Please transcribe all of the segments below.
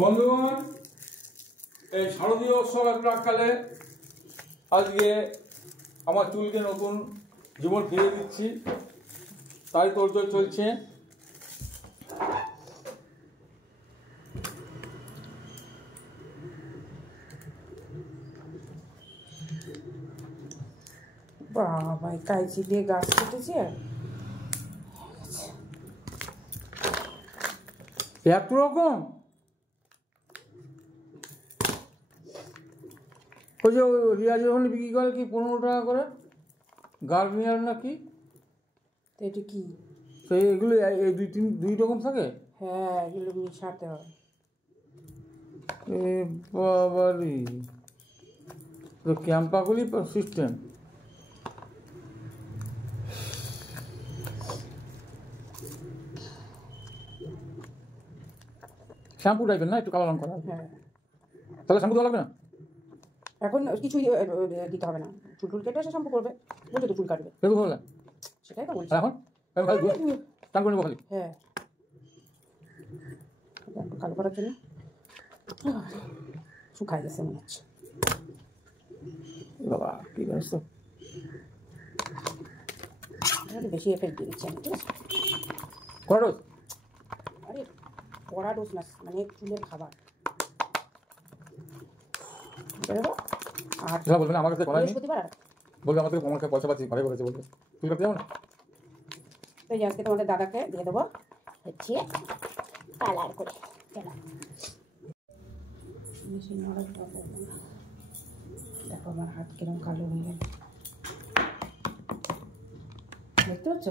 বন্ধুগণ, এই শারদীয় উৎসবের প্রাক্কালে আজকে আমার চুলকে নতুন জীবন ফিরে দিচ্ছি, তাই তোড়জোড় চলছে। বাবা, কাঁচি দিয়ে গাছ কেটেছে এত রকম। ওই যে রিয়াজ ওখানে বিক্রি করে কি 15 টাকা করে গার্নিয়ার না কি? এটা কি? তো এগুলো এই দুই রকম থাকে? হ্যাঁ, এগুলো মিশাতে হয়। এ বাবারি, তো ক্যাম্পাগুলি সিস্টেম। শ্যাম্পু টাইপের না, একটু কালো রং করা। হ্যাঁ, তাহলে শ্যাম্পু দেওয়া লাগবে না এখন কিছুই দিতে হবে না। চুল কেটে এসে শ্যাম্পু করবে, বলছো তো চুল কাটবে, সেটাই তো বলছি। এখন টান করে নেবো খালি। হ্যাঁ, একটু কালো করার জন্য শুকাই গেছে মনে হচ্ছে। বাবা কি ব্যস্ত, বেশি এফেক্ট দিয়ে দিচ্ছে আমি, ঠিক আছে? কটা ডোজ? আরে কড়া ডোজ না, মানে চুলের খাবার। আর বলবে না আমার কাছে করাই বৃহস্পতিবার বলবে আমার থেকে কমল খেয়ে পয়সা পাচ্ছি, ঘরে করেছে বলবে চুল কাটতে যাবো না। তো আজকে তোমাদের দাদাকে দিয়ে দেবো হচ্ছে কালার করে। কেন দেখো আমার হাত কিরম কালো হয়ে গেল, দেখতে পাচ্ছ?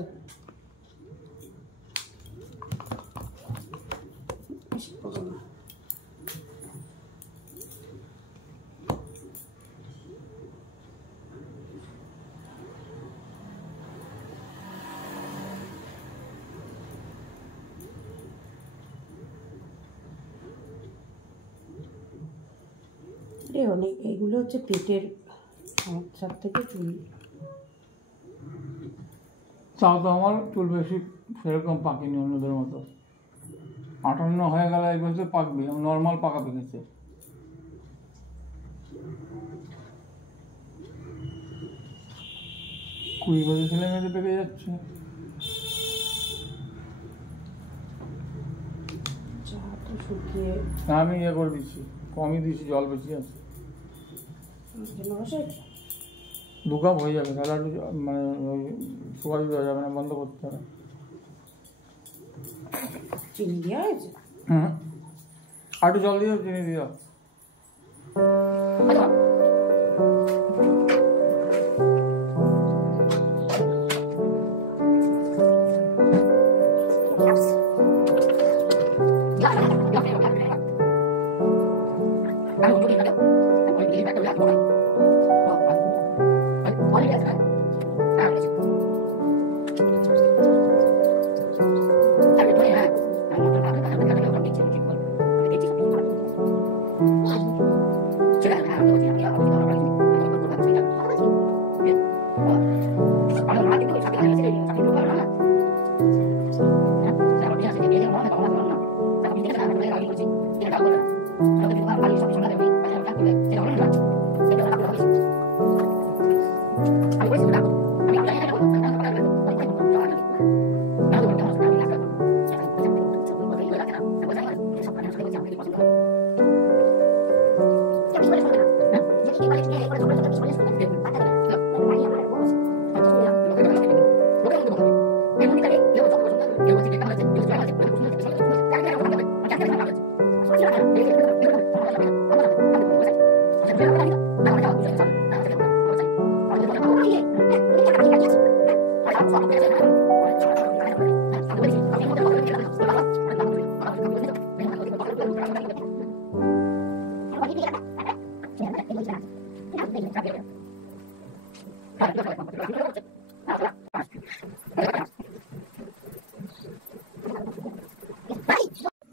অনেক এইগুলো হচ্ছে পেটের সমস্যার থেকে চুল। তাও তো আমার চুল বেশি সেরকম পাকেনি অন্যদের মতো। 58 হয়ে গেলে এই বলছে পাকবে, নর্মাল পাকা পেকেছে। কুড়ি বছর ছেলে মেয়েদের পেকে যাচ্ছে। শুকিয়ে আমি ইয়ে করে দিচ্ছি, কমই দিচ্ছি, জল বেশি আছে। 2 কাপ হয়ে যাবে, তাহলে একটু মানে ওই সুগার দেওয়া যাবে না, বন্ধ করতে হবে। চিনি দেওয়া হয়েছে? আর একটু জল দিও, চিনি দিও।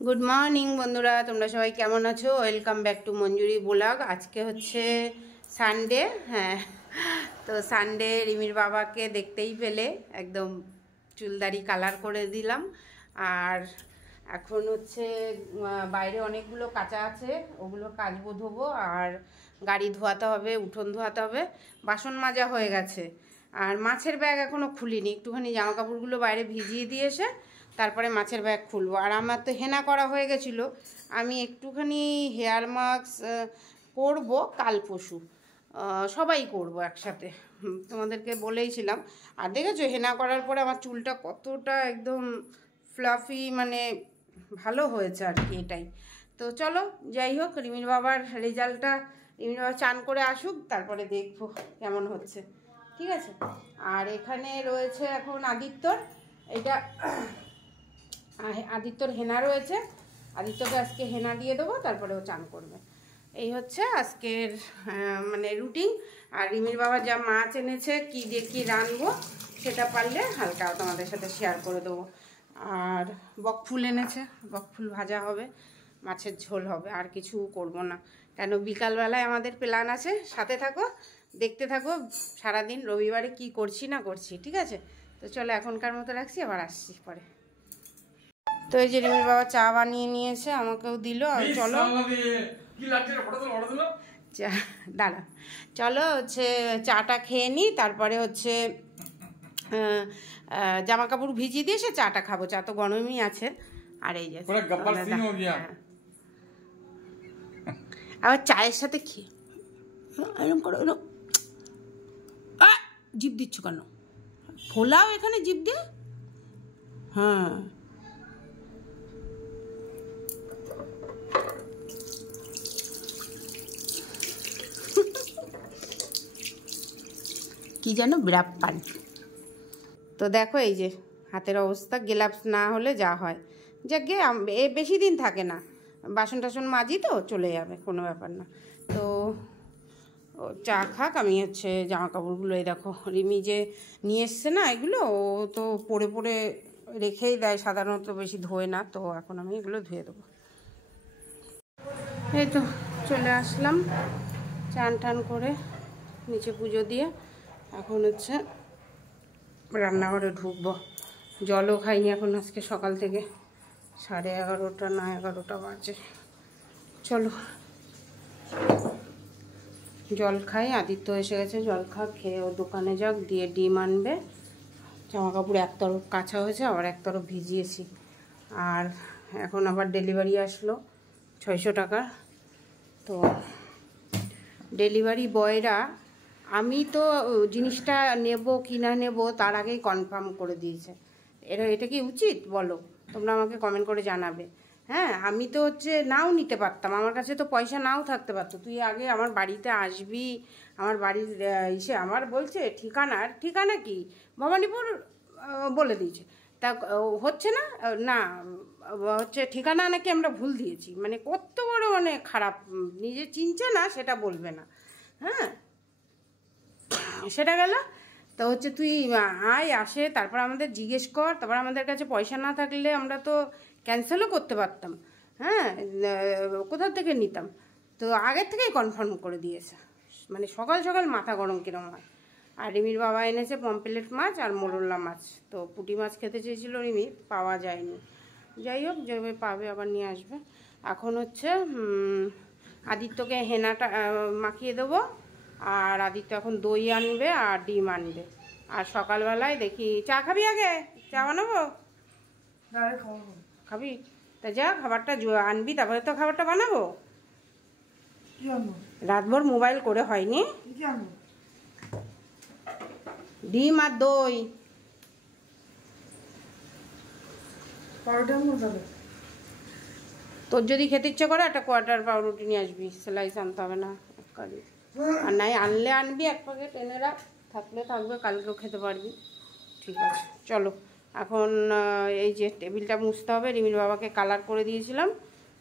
গুড মর্নিং বন্ধুরা, তোমরা সবাই কেমন আছো? Welcome back to Manjuri blog. আজকে হচ্ছে সানডে। হ্যাঁ, তো সানডে রিমির বাবাকে দেখতেই পেলে একদম চুলদারি কালার করে দিলাম। আর এখন হচ্ছে বাইরে অনেকগুলো কাঁচা আছে, ওগুলো কাচবো, ধোবো, আর গাড়ি ধোয়াতে হবে, উঠোন ধোয়াতে হবে, বাসন মাজা হয়ে গেছে। আর মাছের ব্যাগ এখনও খুলিনি, একটুখানি জামা কাপড়গুলো বাইরে ভিজিয়ে দিয়ে এসে তারপরে মাছের ব্যাগ খুলবো। আর আমার তো হেনা করা হয়ে গেছিলো, আমি একটুখানি হেয়ার মাস্ক করব কাল পরশু, সবাই করব একসাথে, তোমাদেরকে বলেইছিলাম। আর দেখেছো হেনা করার পরে আমার চুলটা কতটা একদম ফ্লাফি, মানে ভালো হয়েছে আর কি, এটাই। তো চলো যাই হোক, রিমির বাবার রেজাল্টটা, রিমির বাবা চান করে আসুক, তারপরে দেখবো কেমন হচ্ছে, ঠিক আছে। আর এখানে রয়েছে এখন আদিত্যর, এটা আদিত্যর হেনা রয়েছে, আদিত্যকে আজকে হেনা দিয়ে দেবো, তারপরে ও চান করবে। এই হচ্ছে আজকের মানে রুটিন। আর রিমির বাবা যা মাছ এনেছে, কি দিয়ে কী রানবো সেটা পারলে হালকা তোমাদের সাথে শেয়ার করে দেবো। আর বকফুল এনেছে, বকফুল ভাজা হবে, মাছের ঝোল হবে, আর কিছু করব না। কেন বিকালবেলায় আমাদের প্ল্যান আছে, সাথে থাকো, দেখতে থাকো সারাদিন রবিবারে কি করছি না করছি, ঠিক আছে। তো চলো এখনকার মতো রাখছি, আবার আসছি পরে। তো এই যে রিমির বাবা চা বানিয়ে নিয়েছে, আমাকেও দিল। আর চলো দাঁড়া, চলো হচ্ছে চাটা খেয়ে নিই, তারপরে হচ্ছে জামা কাপড় ভিজিয়ে দিয়ে এসে চাটা খাবো, চা তো গরমই আছে। আর এই যে আবার চায়ের সাথে খেয়ে এরকম করো, জিভ দিচ্ছ কেন, ফোলাও এখানে জিভ দিয়ে, হ্যাঁ। কি যেন ব্রাপ্পান। তো দেখো এই যে হাতের অবস্থা, গ্লাভস না হলে যা হয়, যাকে বেশি দিন থাকে না, বাসন টাসন মাজি তো চলে যাবে, কোনো ব্যাপার না। তো চা খাক, আমি হচ্ছে জামা কাপড়গুলো, এই দেখো রিমি যে নিয়ে এসছে না এগুলো, ও তো পরে পরে রেখেই দেয় সাধারণত, বেশি ধোয় না, তো এখন আমি এগুলো ধুয়ে দেবো। এই তো চলে আসলাম চান টান করে, নিচে পুজো দিয়ে, এখন হচ্ছে রান্নাঘরে ঢুকবো। জলও খাইনি এখন আজকে সকাল থেকে, 11:30 না 11টা বাজে। চলো জল খাই, আদিত্য এসে গেছে, জল খা, খেয়ে ও দোকানে যাক, দিয়ে ডিম আনবে। জামা কাপড় এক তরফ কাঁচা হয়েছে, আবার এক তরফ ভিজিয়েছি। আর এখন আবার ডেলিভারি আসলো 600 টাকার। তো ডেলিভারি বয়রা, আমি তো জিনিসটা নেব কি না নেব তার আগেই কনফার্ম করে দিয়েছে। এটা কি উচিত বলো, তোমরা আমাকে কমেন্ট করে জানাবে। হ্যাঁ, আমি তো হচ্ছে নাও নিতে পারতাম, আমার কাছে তো পয়সা নাও থাকতে পারতো, তুই আগে আমার বাড়িতে আসবি, আমার বাড়ির আমার বলছে ঠিকানা কি ভবানীপুর বলে দিয়েছে, তা হচ্ছে না, না হচ্ছে ঠিকানা নাকি আমরা ভুল দিয়েছি, মানে কত বড় মানে খারাপ, নিজে চিনছে না সেটা বলবে না। হ্যাঁ, সেটা গেল। তো হচ্ছে তুই আসে, তারপর আমাদের জিজ্ঞেস কর, তারপর আমাদের কাছে পয়সা না থাকলে আমরা তো ক্যান্সেলও করতে পারতাম। হ্যাঁ, কোথা থেকে নিতাম, তো আগের থেকেই কনফার্ম করে দিয়েছে, মানে সকাল সকাল মাথা গরম কিরম হয়। আর রিমির বাবা এনেছে পমপ্লেট মাছ আর মোরলা মাছ, তো পুঁটি মাছ খেতে চেয়েছিল রিমি, পাওয়া যায়নি। যাই হোক, যেভাবে পাবে আবার নিয়ে আসবে। এখন হচ্ছে আদিত্যকে হেনাটা মাখিয়ে দেবো, আর আদিত্য এখন দই আনবে আর ডিম আনবে। আর সকালবেলায় দেখি, চা খাবি আগে, চা বানাবো, খাবি তা যা খাবারটা আনবি, তারপরে তো খাবারটা বানাবো। রাতভর মোবাইল করে হয়নি, ডিম আর দই। তোর যদি খেতে ইচ্ছে করে একটা কোয়ার্টার পাউরুটি নিয়ে আসবি, স্লাইস আনতে হবে না, আর নাই আনলে আনবি, এক প্যাকেট এনে রাখ, থাকলে থাকবে, কালকেও খেতে পারবি, ঠিক আছে। চলো এখন এই যে টেবিলটা মুছতে হবে, রিমির বাবাকে কালার করে দিয়েছিলাম,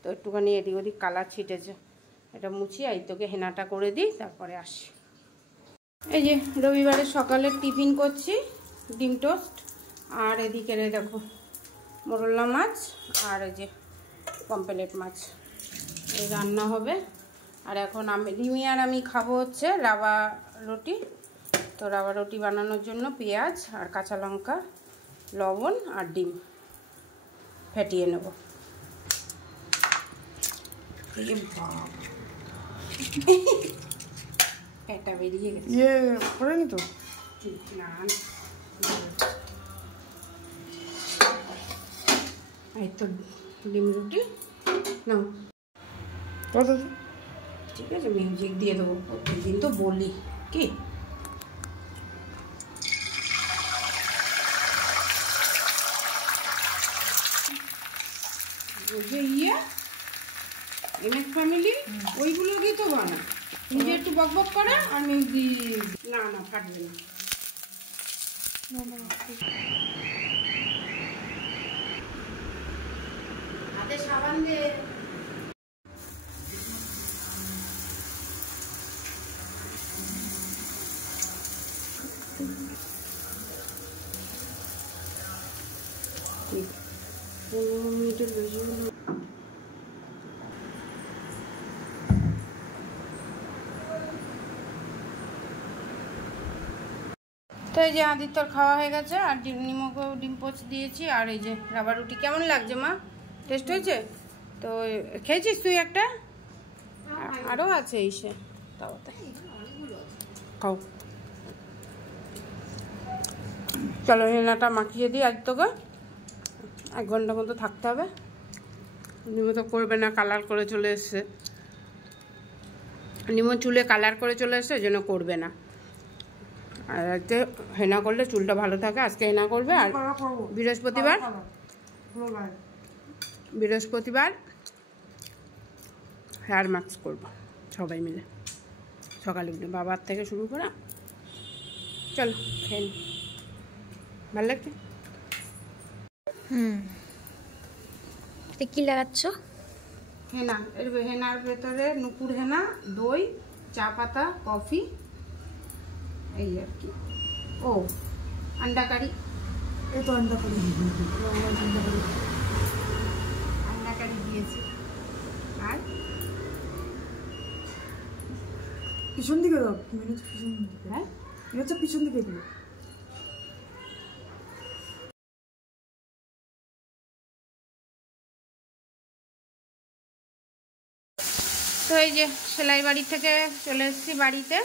তো একটুখানি এদিক ওদিক কালার ছিটেছে, এটা মুছি, এই তোকে হেনাটা করে দিই, তারপরে আসি। এই যে রবিবারের সকালের টিফিন করছি, ডিম টোস্ট, আর এদিকে দেখো মোরলা মাছ, আর এই যে পমপ্লেট মাছ, এই রান্না হবে। আর এখন রিমি আর আমি খাবো হচ্ছে রাবা রুটি। তো রাবা রুটি বানানোর জন্য পেঁয়াজ আর কাঁচা লঙ্কা, লবণ আর ডিম ফেটিয়ে নেব। এটা বেরিয়ে গেছে ইয়ে করেনি তো না এই তো ডিম রুটি নাও ঠিক আছে মিউজিক দিয়ে দেবো প্রত্যেকদিন তো বলি কি যে ইয়ে এমএস ফ্যামিলি ওইগুলোকেই তো বানা নিজে একটু বক বক করে আর মিউজিক না না ফাটবে না হাতে সাবান দিয়ে মিনিটের বেশি হলো তো এই যে আদিত্যর খাওয়া হয়ে গেছে আর নিমকেও ডিম পোচ দিয়েছি আর এই যে রাবার রুটি কেমন লাগছে মা টেস্ট হয়েছে তো খেয়েছিস তুই একটা আরও আছে এসে তাও খাও চলো হেনাটা মাখিয়ে দিই আদিত্যকে 1 ঘন্টা মতো থাকতে হবে নিমো তো করবে না কালার করে চলে এসছে নিমো চুলে কালার করে চলে এসছে ওই জন্য করবে না আর আজকে হেনা করলে চুলটা ভালো থাকে আজকে হেনা করবে আর বৃহস্পতিবার হেয়ার মাস্ক করবো সবাই মিলে সকালে উঠে বাবার থেকে শুরু করা চলো খেয়ে নি ভালো লাগছে কি লাগাচ্ছ হেনা হেনার ভেতরে নুপুর হেনা দই চা পাতা কফি এই আর কি ও আন্ডা কারি এই তো আন্ডা কারি দিয়েছি আর পিছন দিকে দাও পিছন দিকে হ্যাঁ হচ্ছে পিছন দিকে দিও তো এই যে সেলাই বাড়ি থেকে চলে এসেছি বাড়িতে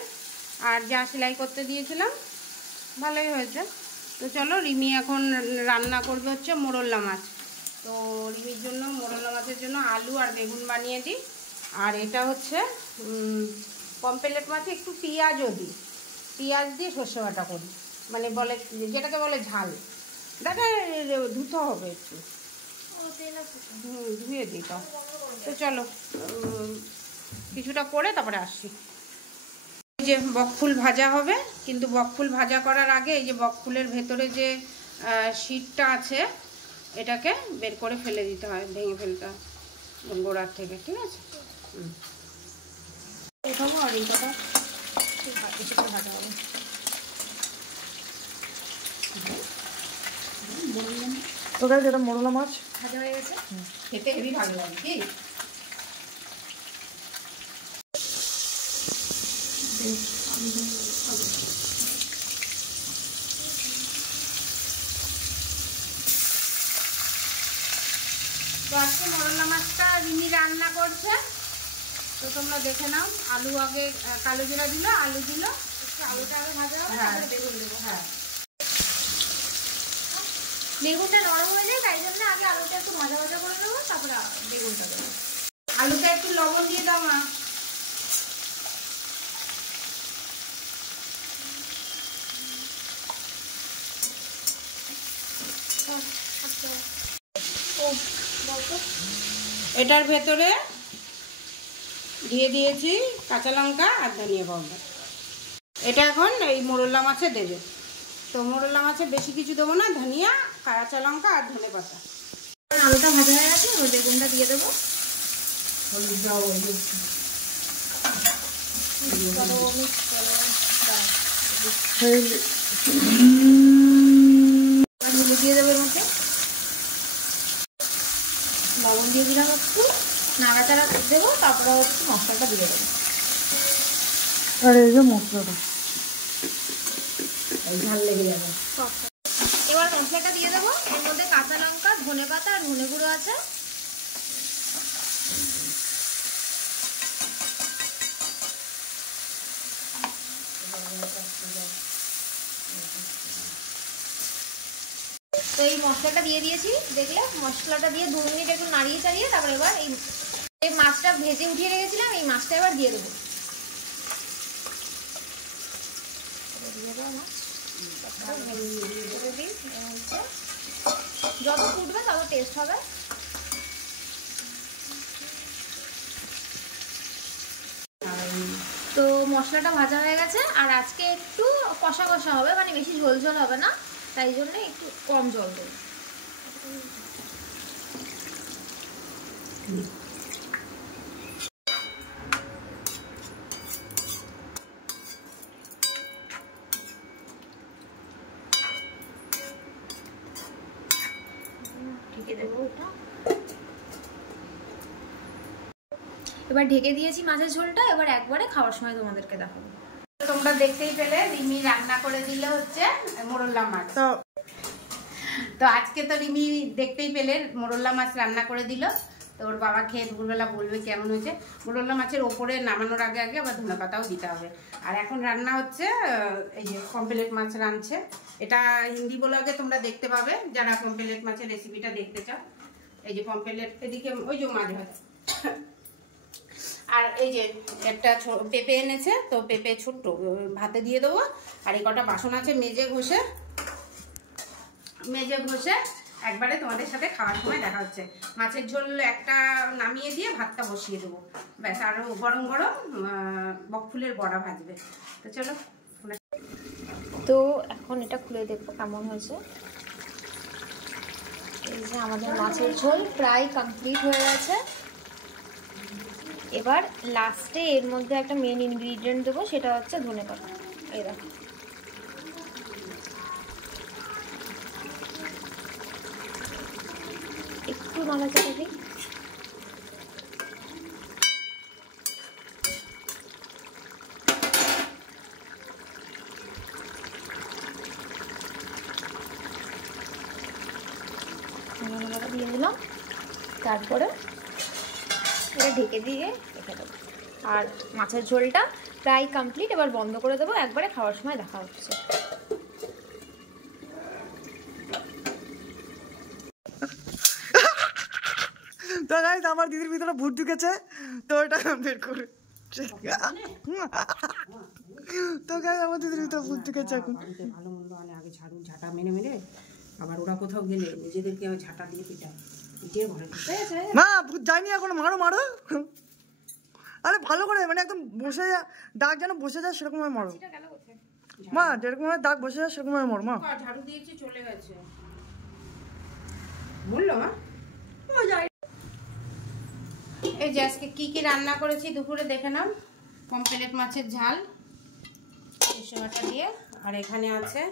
আর যা সেলাই করতে দিয়েছিলাম ভালোই হয়েছে তো চলো রিমি এখন রান্না করবে হচ্ছে মোরলা মাছ তো রিমির জন্য মোরলা মাছের জন্য আলু আর বেগুন বানিয়ে দিই আর এটা হচ্ছে পমফ্রেট মাছে একটু পেঁয়াজও দিই পেঁয়াজ দিয়ে সর্ষে বাটা করি মানে বলে যেটাকে বলে ঝাল দাদা ধুতে হবে একটু ধুয়ে দিই তো চলো কিছুটা করে তারপরে আসছি এই যে বকফুল ভাজা হবে কিন্তু বকফুল ভাজা করার আগে এই যে বকফুলের ভেতরে যে শীটটা আছে এটাকে বের করে ফেলে দিতে হয় ভেঙে ফেলতে হয় গোড়ার থেকে ঠিক আছে উঠাবো আর এই কথা ভাজা হবে তো গাইস এটা মোরলা মাছ ভাজা হয়ে গেছে খেতে হেবি ভালো লাগে কি তো আজকে মোরলা মাছটা রিমি রান্না করছে তো তোমরা দেখে নাও আলু আগে কালো জিরা দিল আলু দিল আলুটা আগে ভাজা হবে তারপরে বেগুন দেবো হ্যাঁ বেগুনটা নরম হয়ে যায় তাই জন্য আগে আলুটা একটু ভাজা ভাজা করে নেবো তারপরে বেগুনটা দেবো আলুটা একটু লবণ দিয়ে দাও মা এটার ভেতরে দিয়ে দিয়েছি কাঁচা লঙ্কা আর ধনিয়া পাউডার এটা এখন এই মোরলা মাছে দেবে তো মোরলা মাছে বেশি কিছু দেবো না ধনিয়া কাঁচা লঙ্কা আর ধনে পাতা আলুটা ভাজা হয়ে গেছে ওই বেগুনটা দিয়ে দেবো দিয়ে দেবো এর মধ্যে লবণ দিয়ে দিলাম একটু নাড়াচাড়া দেবো তারপরে হচ্ছে মশলাটা দিয়ে দেবো আর এই যে মশলাটা ঝাল লেগে যাবে এবার মশলাটা দিয়ে দেবো এর মধ্যে কাঁচা লঙ্কা ধনে পাতা আর ধনে গুঁড়ো আছে তো এই মশলাটা দিয়ে দিয়েছি, দেখলে মশলাটা দিয়ে 2 মিনিট একটু নাড়িয়ে চাড়িয়ে তারপর এবার এই মাছটা ভেজে উঠিয়ে রেখেছিলাম, এই মাছটা এবার দিয়ে দেবো। যত ফুটবে তত টেস্ট হবে। তো মশলাটা ভাজা হয়ে গেছে, আর আজকে একটু কষা কষা হবে, মানে বেশি ঝোল ঝোল হবে না, তাই জন্য একটু কম জল দেবো। এবার ঢেকে দিয়েছি মাছের ঝোলটা, এবার একবারে খাওয়ার সময় তোমাদেরকে দেখাবো। তোমরা দেখতেই পেলে রিমি রান্না করে দিল হচ্ছে মোরল্লা মাছ। তো আজকে তো রিমি দেখতেই পেলে মোরল্লা মাছ রান্না করে দিল। তো ওর বাবা খেয়ে দুপুরবেলা বলবে কেমন হয়েছে। মোরল্লা মাছের ওপরে নামানোর আগে আগে আবার ধনে পাতাও দিতে হবে। আর এখন রান্না হচ্ছে এই যে পমফ্রেট মাছ রাঁধছে। এটা হিন্দি ব্লগে তোমরা দেখতে পাবে যারা পমফ্রেট মাছের রেসিপিটা দেখতে চাও। এই যে পমফ্রেট, এদিকে ওই যে মাছ ভাজা। আর এই যে একটা পেঁপে এনেছে, তো পেঁপে ছোট্ট ভাতে দিয়ে দেবো। আর এই কটা বাসন আছে মেজে ঘষে একবারে তোমাদের সাথে খাওয়ার সময় দেখা হচ্ছে। মাছের ঝোল একটা নামিয়ে দিয়ে ভাতটা বসিয়ে দেবো, ব্যাস। আরও গরম গরম বকফুলের বড়া ভাজবে। তো চলো, তো এখন এটা খুলে দেখবো কেমন হয়েছে। এই যে আমাদের মাছের ঝোল প্রায় কমপ্লিট হয়ে গেছে। এবার লাস্টে এর মধ্যে একটা মেন ইনগ্রিডিয়েন্ট দেবো, সেটা হচ্ছে ধনেপাতা। এই দেখো, একটু নাড়াচাড়া দিই। ধনেপাতা দিয়ে দিলাম, তারপরে এটা ঢেকে দিয়ে রেখে দেবো। আর মাছের ঝোলটা প্রায় কমপ্লিট, এবার বন্ধ করে দেবো, একবারে খাওয়ার সময় দেখা হচ্ছে। তো গাইস আমার দিদির ভিতরে ভূত ঢুকেছে, তো এটা বের করে। তো গাইস আমার দিদির ভিতরে ভূত ঢুকেছে এখন। ভালো মন্দ মানে আগে ঝাড়ু ঝাঁটা মেরে মেরে আবার ওরা কোথাও গেলে নিজেদেরকে আবার ঝাঁটা দিয়ে পিটায়। না ভূত যায়নি এখনো, মারো মারো। আরে ভালো করে, মানে একদম বসে যা, দাগ যেন বসে যায় সেরকম ভাবে মারো মা, যেরকম ভাবে দাগ বসে যায় সেরকম ভাবে মারো মা। ঝাড়ু দিয়েছি চলে গেছে বললো মা। এই যে আজকে কি কি রান্না করেছি দুপুরে দেখে নাও। পমফ্রেট মাছের ঝাল সরষে বাটা দিয়ে, আর এখানে আছে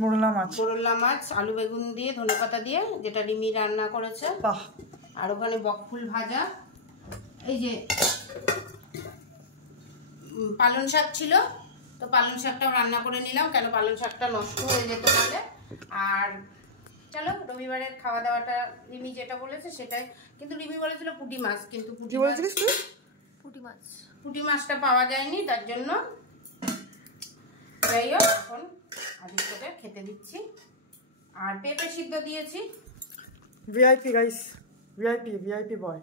মোরল্লা মাছ আলু বেগুন দিয়ে ধনেপাতা দিয়ে, যেটা রিমি রান্না করেছে। আর ওখানে বকফুল ভাজা। এই যে পালং শাক ছিল, তো পালং শাকটাও রান্না করে নিলাম, কেন পালং শাকটা নষ্ট হয়ে যেত বলে। আর চলো রবিবারের খাওয়া দাওয়াটা রিমি যেটা বলেছে সেটাই। কিন্তু রিমি বলেছিল পুঁটি মাছ, কিন্তু পুঁটি মাছটা পাওয়া যায়নি, তার জন্য যাই হোক এখন আদিত্যকে খেতে দিচ্ছি। আর পেঁপে সিদ্ধ দিয়েছি। ভিআইপি গাইস, ভিআইপি বয়।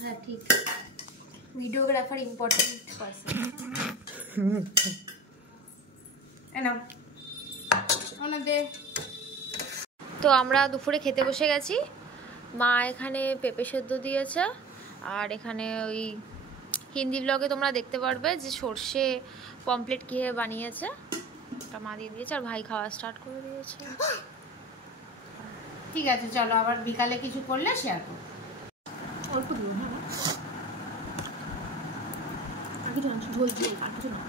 হ্যাঁ ঠিক, ভিডিওগ্রাফার ইম্পর্টেন্ট পারসন। তো আমরা দুপুরে খেতে বসে গেছি। মা এখানে পেঁপে সেদ্ধ দিয়েছে, আর এখানে ওই হিন্দি ব্লগে তোমরা দেখতে পারবে যে সর্ষে পমফ্রেট কীভাবে বানিয়েছে, ওটা মা দিয়ে দিয়েছে, আর ভাই খাওয়া স্টার্ট করে দিয়েছে। ঠিক আছে, চলো আবার বিকালে কিছু করলে শেয়ার করো। অল্প দিও, হ্যাঁ আর কিছু না, ঝোল ঝোল আর কিছু না।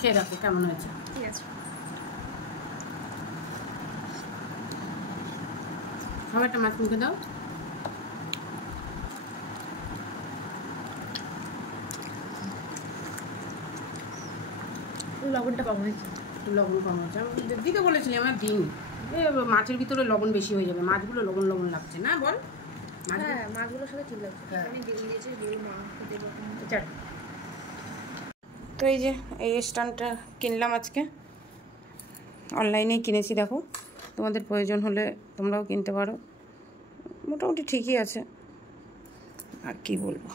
সে দেখো কেমন হয়েছে। ঠিক আছে, সবাই একটা মাছ মুখে দাও। লবণটা কম হয়েছে। লবণ কম হয়েছে, আমি দিতে বলেছিলি আমার দিন। মাছের ভিতরে লবণ বেশি হয়ে যাবে, মাছগুলো লবণ লবণ লাগছে না বল। হ্যাঁ মাছগুলোর সাথে ঠিক লাগছে। আমি দিয়ে দিয়েছি, দিয়ে মা খেতে চট। তো এই যে এই স্ট্যান্ডটা কিনলাম আজকে, অনলাইনে কিনেছি। দেখো, তোমাদের প্রয়োজন হলে তোমরাও কিনতে পারো। মোটামুটি ঠিকই আছে, আর কি বলবো।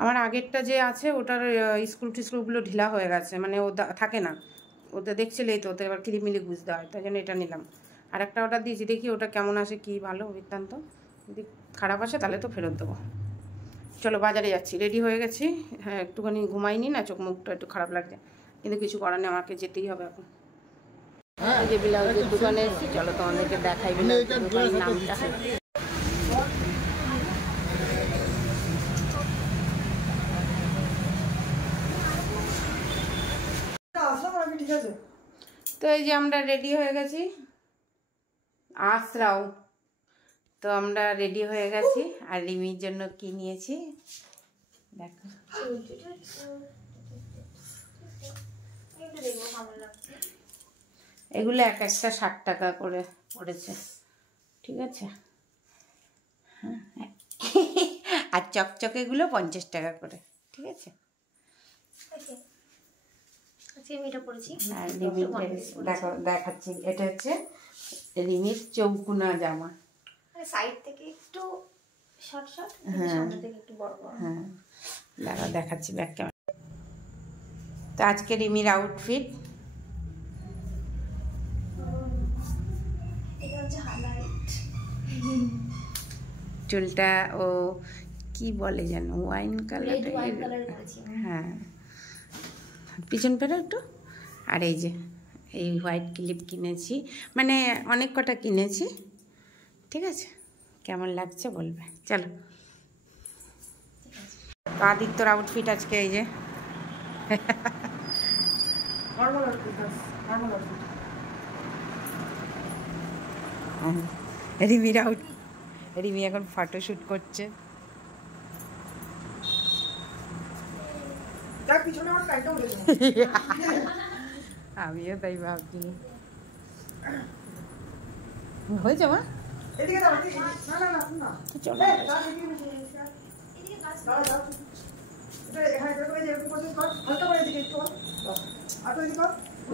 আমার আগেরটা যে আছে ওটার স্ক্রু টিস্ক্রুগুলো ঢিলা হয়ে গেছে, মানে ও থাকে না, ওটা দেখছিলেই তো, ওতে এবার কিলিমিলি বুঝতে হয়, তাই জন্য এটা নিলাম। আর একটা অর্ডার দিয়েছি, দেখি ওটা কেমন আসে, কি ভালো বৃত্তান্ত। যদি খারাপ আসে তাহলে তো ফেরত দেবো। চলো বাজারে যাচ্ছি, রেডি হয়ে গেছি। হ্যাঁ, একটুখানি ঘুমাইনি না, চোখ মুখটা একটু খারাপ লাগছে, কিন্তু কিছু করার নেই, আমাকে যেতেই হবে এখন। এই যে ব্লাউজের দোকানে এসেছি, চলো তোমাদেরকে দেখাই ব্লাউজের দোকানের নামটা। তো এই যে আমরা রেডি হয়ে গেছি, আসরাও তো আমরা রেডি হয়ে গেছি। আর রিমির জন্য কি নিয়েছি দেখো, এগুলো এক একটা 60 টাকা করে পড়েছে, ঠিক আছে। আর চকচকেগুলো 50 টাকা করে, ঠিক আছে। আর রিমির দেখো দেখাচ্ছি, এটা হচ্ছে রিমির চৌকুনা জামা, সাইড থেকে একটু শর্ট শর্ট, সামনে থেকে একটু বড় বড়। হ্যাঁ, দাঁড়াও দেখাচ্ছি ব্যাক ক্যামেরা। তো আজকে রিমির আউটফিট, এটা হচ্ছে হাইলাইট। চুলটা ও কি বলে যেন, ওয়াইন কালার। হ্যাঁ, পিছন পেরে একটু। আর এই যে এই হোয়াইট ক্লিপ কিনেছি, মানে অনেক কটা কিনেছি, ঠিক আছে। কেমন লাগছে বলবে, চলো। তো আদিত্যর আউটফিট আজকে এই যে রিমির আউট, রিমি এখন ফটোশ্যুট করছে। আমিও তাই ভাবছি। হয়েছে মা, চলো।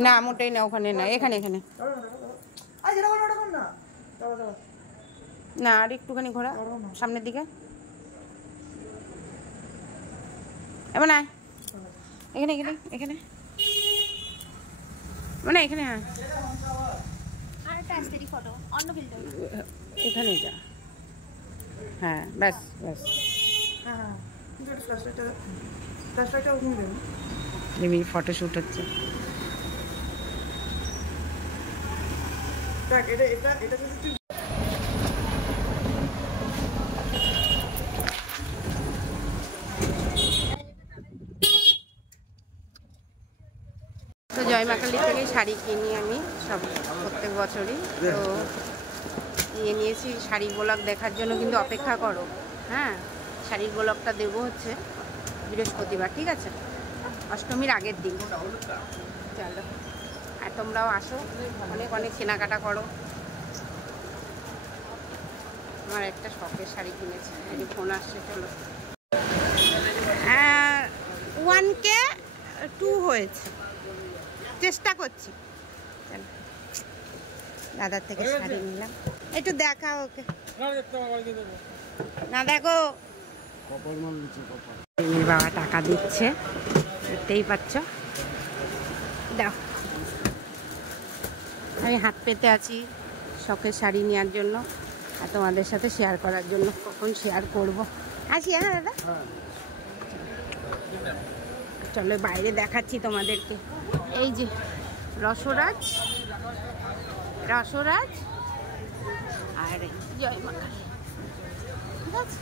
না মোটেই না, ওখানে না, এখানে এখানে না, আর একটুখানি ঘোরা সামনের দিকে, এবার না, এখানে এখানে এখানে মানে এখানে। হ্যাঁ, এখানে যা, হ্যাঁ ব্যাস ব্যাস। রিমির ফটোশ্যুট হচ্ছে। তো জয়মাকালী থেকে শাড়ি কিনি আমি সব প্রত্যেক বছরই। তো নিয়ে নিয়েছি, শাড়ির ব্লগ দেখার জন্য কিন্তু অপেক্ষা করো। হ্যাঁ, শাড়ির ব্লগটা দেবো হচ্ছে বৃহস্পতিবার, ঠিক আছে, অষ্টমীর আগের দিন। চলো, আর তোমরাও আসো, অনেক অনেক কেনাকাটা করো। আমার একটা শখের শাড়ি কিনেছি, এই ফোন আসছে, চলো। 1K 2 হয়েছে, চেষ্টা করছি। চলো, দাদার থেকে শাড়ি নিলাম, একটু দেখাও ওকে না, দেখো বাবা টাকা দিচ্ছে, দেখতেই পাচ্ছ। দাও, আমি হাত পেতে আছি শখের শাড়ি নেওয়ার জন্য আর তোমাদের সাথে শেয়ার করার জন্য। কখন শেয়ার করবো, আসি। হ্যাঁ দাদা, চলো বাইরে দেখাচ্ছি তোমাদেরকে। এই যে রসরাজ, রসরাজ আর জয়মাকালী, ঠিক আছে।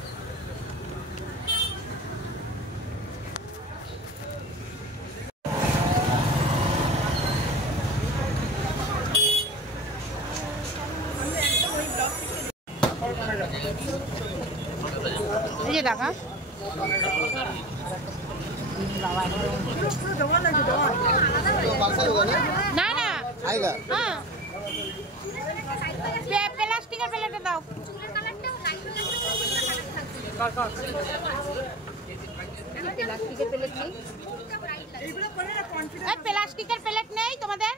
এই যে টাকা না না, हाँ প্লাস্টিকের প্লেটে দাও। প্লাস্টিকের প্লেট নেই, প্লাস্টিকের প্লেট নেই তোমাদের?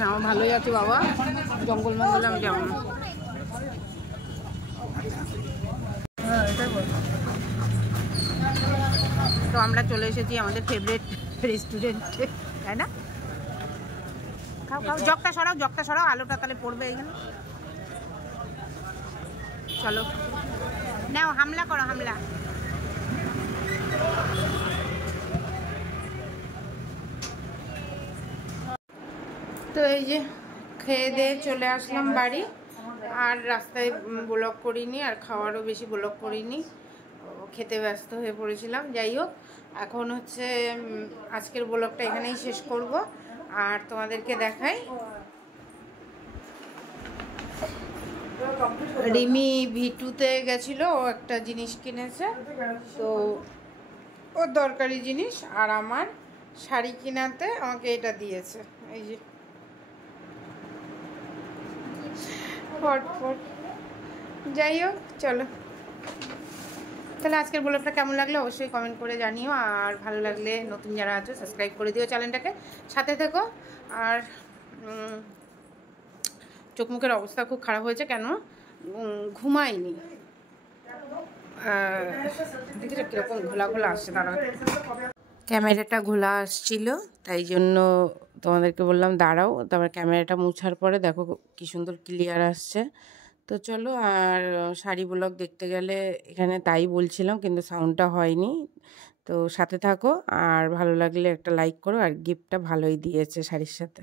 না ভালোই আছে বাবা, জঙ্গল মঙ্গল আমি যাবো না। তো আমরা চলে এসেছি আমাদের ফেভারিট রেস্টুরেন্টে, তাই না? খাও খাও, জগটা সরাও, আলোটা তাহলে পড়বে এইখানে। চলো নাও, হামলা করো, হামলা। তো এই যে খেয়ে দিয়ে চলে আসলাম বাড়ি, আর রাস্তায় ব্লগ করিনি, আর খাওয়ারও বেশি ব্লগ করিনি, খেতে ব্যস্ত হয়ে পড়েছিলাম। যাই হোক, এখন হচ্ছে আজকের ব্লগটা এখানেই শেষ করব, আর তোমাদেরকে দেখাই রিমি ভিটুতে গেছিল, ও একটা জিনিস কিনেছে, তো ওর দরকারি জিনিস, আর আমার শাড়ি কিনাতে আমাকে এটা দিয়েছে, এই যে ফট। যাই হোক, চলো তাহলে আজকের ব্লগটা কেমন লাগলো অবশ্যই কমেন্ট করে জানিও, আর ভালো লাগলে নতুন যারা আছো সাবস্ক্রাইব করে দিও চ্যানেলটাকে, সাথে থেকো। আর চোখ মুখের অবস্থা খুব খারাপ হয়েছে, কেন ঘুমাইনি, দেখি কিরকম ঘোলা ঘোলা আসছে, দাঁড়া ক্যামেরাটা ঘোলা আসছিল, তাই জন্য তোমাদেরকে বললাম দাঁড়াও, তারপর ক্যামেরাটা মুছার পরে দেখো কি সুন্দর ক্লিয়ার আসছে। তো চলো, আর শাড়ি ব্লগ দেখতে গেলে এখানে তাই বলছিলাম, কিন্তু সাউন্ডটা হয়নি। তো সাথে থাকো, আর ভালো লাগলে একটা লাইক করো, আর গিফটটা ভালোই দিয়েছে শাড়ির সাথে।